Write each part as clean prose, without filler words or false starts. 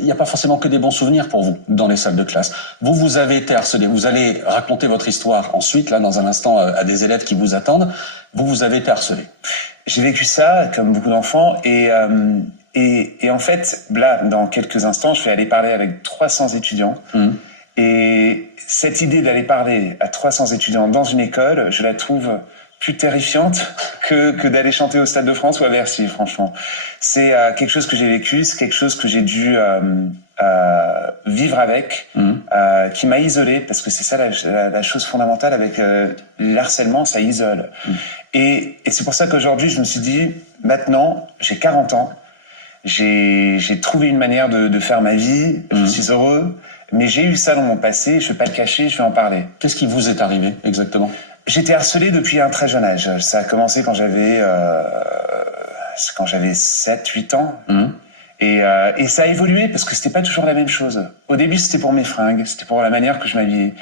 il n'y a pas forcément que des bons souvenirs pour vous dans les salles de classe. Vous avez été harcelé. Vous allez raconter votre histoire ensuite, là, dans un instant, à des élèves qui vous attendent. Vous avez été harcelé. J'ai vécu ça, comme beaucoup d'enfants, et en fait, là, dans quelques instants, je vais aller parler avec 300 étudiants. Et cette idée d'aller parler à 300 étudiants dans une école, je la trouve plus terrifiante que d'aller chanter au Stade de France ou à Bercy, franchement. C'est quelque chose que j'ai vécu, c'est quelque chose que j'ai dû vivre avec, qui m'a isolé, parce que c'est ça la chose fondamentale avec l'harcèlement, ça isole. Et c'est pour ça qu'aujourd'hui, je me suis dit, maintenant, j'ai 40 ans, j'ai trouvé une manière de faire ma vie, je suis heureux, mais j'ai eu ça dans mon passé, je vais pas le cacher, je vais en parler. Qu'est-ce qui vous est arrivé, exactement? J'étais harcelé depuis un très jeune âge. Ça a commencé quand j'avais 7-8 ans. Et ça a évolué parce que c'était pas toujours la même chose. Au début, c'était pour mes fringues, c'était pour la manière que je m'habillais.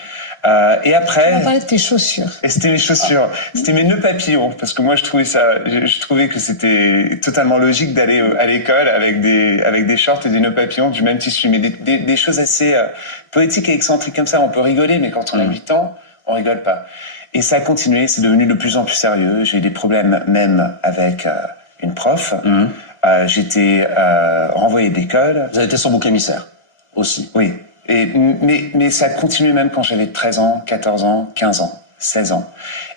Et après... On va parler de tes chaussures. Et c'était mes chaussures. C'était mes nœuds papillons. Parce que moi, je trouvais que c'était totalement logique d'aller à l'école avec des shorts et des nœuds papillons du même tissu. Mais des choses assez poétiques et excentriques comme ça. On peut rigoler, mais quand on a 8 ans, on rigole pas. Et ça a continué, c'est devenu de plus en plus sérieux. J'ai eu des problèmes même avec une prof. J'étais renvoyé d'école. Vous avez été son bouc émissaire aussi. Oui. Mais ça a continué même quand j'avais 13 ans, 14 ans, 15 ans, 16 ans.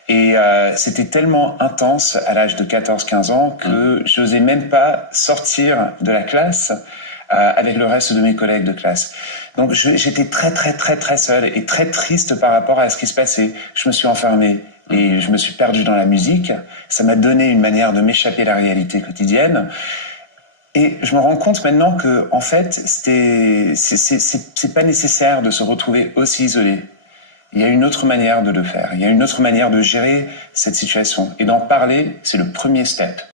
Et c'était tellement intense à l'âge de 14-15 ans que j'osais même pas sortir de la classe avec le reste de mes collègues de classe. Donc j'étais très seul et très triste par rapport à ce qui se passait. Je me suis enfermé et je me suis perdu dans la musique. Ça m'a donné une manière de m'échapper à la réalité quotidienne. Et je me rends compte maintenant que, en fait, c'est pas nécessaire de se retrouver aussi isolé. Il y a une autre manière de le faire. Il y a une autre manière de gérer cette situation. Et d'en parler, c'est le premier step.